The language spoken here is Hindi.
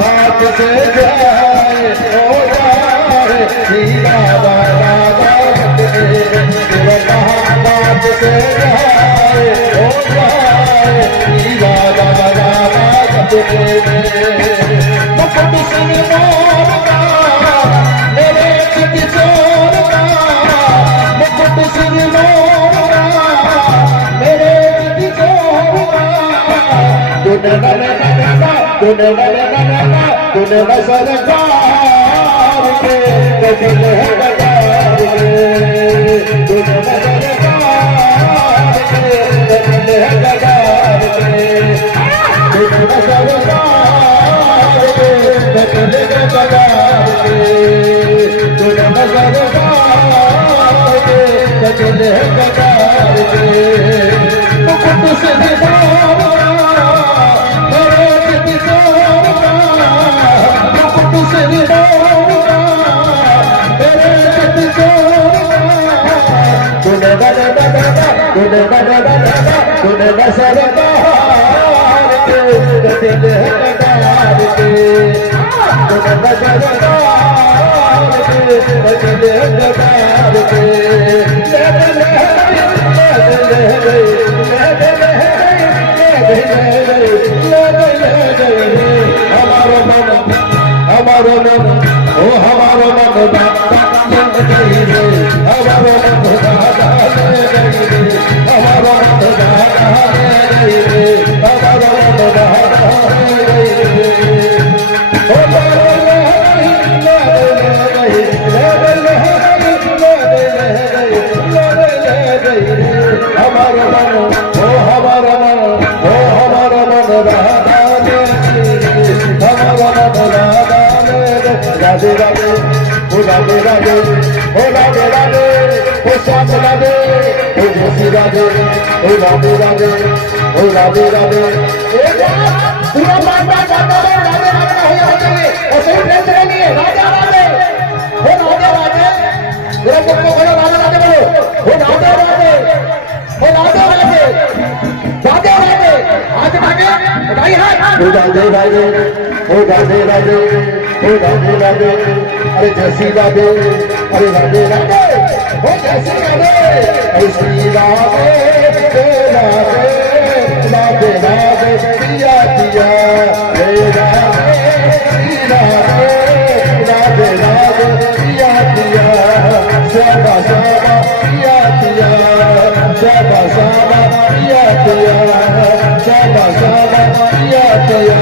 बात से जाए ओ जाए हीरा वाला बात से जाए ओ जाए हीरा वाला बात मुकुट सिंह मोर का मेरे किशोर का मुकुट सिंह मोर का मेरे किशोर का तूने सरकार के दिल है सरकार के तूने सरकार के दिल है सरकार के तूने सरकार के दिल है सरकार के तूने सरकार के दिल है सरकार के मुकुट से सरकार के दिल है सरकार के सरकार के दिल है सरकार के हमारो मन ओ हमारो मन हमारो राधे राधे ओ राधे राधे ओ राधे राधे ओ श्याम राधे ओ जैसी राधे ओ राधे राधे ओ राधे राधे पूरा बात गाता है राधे राधे नहीं होते और सही प्रेम से नहीं राजा राधे ओ राधे राधे पूरा सबको बोलो राधे राधे बोलो ओ राधे राधे ओ राधे राधे राधे राधे आज भागे भाई हाथ ओ राधे राधे ओ राधे राधे ओ राधे राधे अरे जैसी राधे अरे राधे राधे ओ जैसी राधे ऐसी राधे राधे राधे राधे पिया पिया रे राधे राधे राधे राधे पिया पिया शाबा शाबा पिया पिया शाबा शाबा पिया पिया शाबा शाबा पिया पिया